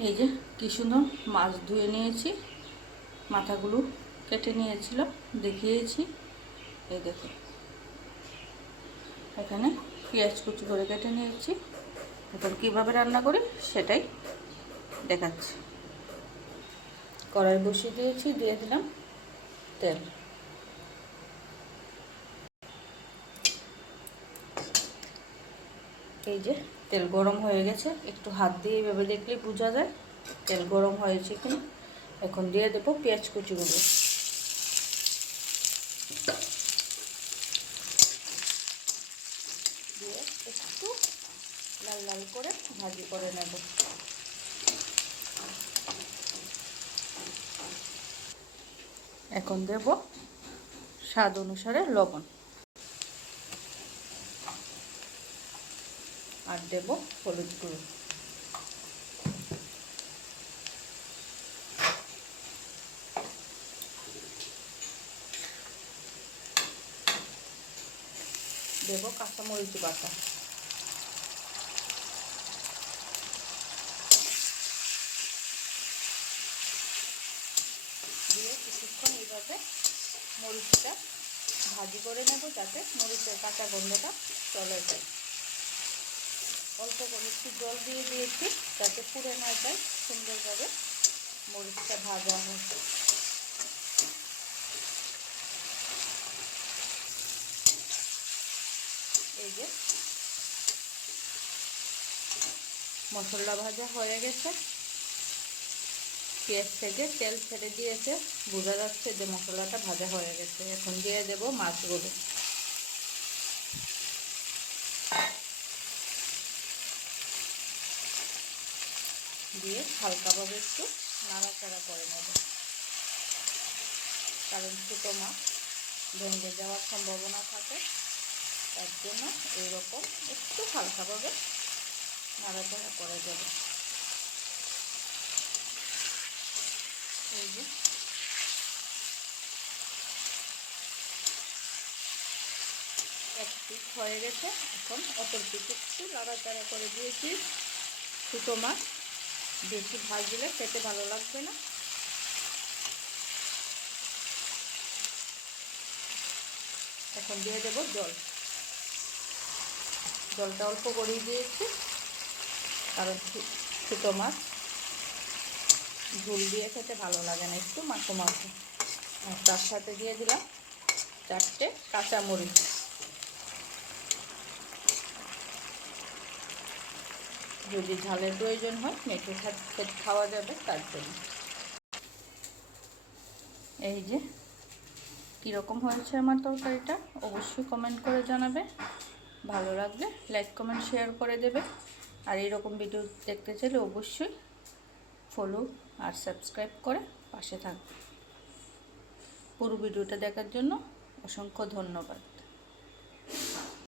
এই যে কি সুন্দর মাছ ধুয়ে নিয়েছি, মাথাগুলো কেটে নিয়েছিলাম, দেখিয়েছি। এই দেখো এখানে পেঁয়াজ কুচি করে কেটে নিয়েছি। এখন কীভাবে রান্না করি সেটাই দেখাচ্ছি। কড়াই বসিয়ে দিয়েছি, দিয়ে দিলাম তেল। এই যে তেল গরম হয়ে গেছে, একটু হাত দিয়ে এভাবে দেখলে বোঝা যায় তেল গরম হয়েছে কিনা। এখন দিয়ে দেবো পেঁয়াজ কুচিগুলো। দিয়ে একটু লাল লাল করে ভাজি করে নেব। এখন দেব স্বাদ অনুসারে লবণ, আর দেব হলুদ গুঁড়ো। দেব কাঁচামরিচ বাটা। দিয়ে কিছুক্ষণ এইভাবে মরিচটা ভাজি করে নেব, যাতে মরিচের কাঁচা গন্ধটা চলে যায়। অল্প করে একটু জল দিয়ে দিয়েছি যাতে পুড়ে না যায়, সুন্দরভাবে মরিচটা ভাজা হয়। এই যে মশলা ভাজা হয়ে গেছে, পেঁয়াজ থেকে তেল ছেড়ে দিয়েছে, বোঝা যাচ্ছে যে মশলাটা ভাজা হয়ে গেছে। এখন দিয়ে দেব মাছগুলো। দিয়ে হালকাভাবে একটু নাড়াচাড়া করে নেব, কারণ ছোটো মাছ ভেঙে যাওয়ার সম্ভাবনা থাকে। তার জন্য এইরকম একটু হালকাভাবে নাড়াচাড়া করে দেব। এই যে এক পিঠ হয়ে গেছে, এখন অপর পিঠ একটু নাড়াচাড়া করে দিয়েছি। ছোটো মাছ বেশি ভাজলে খেতে ভালো লাগবে না। এখন দিয়ে দেব জল। জলটা অল্প করেই দিয়েছি, কারণ ছোটো মাছ ঝোল দিয়ে খেতে ভালো লাগে না, একটু মাখো মাখো। আর তার সাথে দিয়ে দিলাম 4টে কাঁচামরিচ। যদি ঝালের প্রয়োজন হয় মেখে খাওয়া যাবে, তার জন্য। এই যে কীরকম হয়েছে আমার তরকারিটা অবশ্যই কমেন্ট করে জানাবে। ভালো লাগলে লাইক কমেন্ট শেয়ার করে দেবে। আর এরকম ভিডিও দেখতে চাইলে অবশ্যই ফলো আর সাবস্ক্রাইব করে পাশে থাকবে। পুরো ভিডিওটা দেখার জন্য অসংখ্য ধন্যবাদ।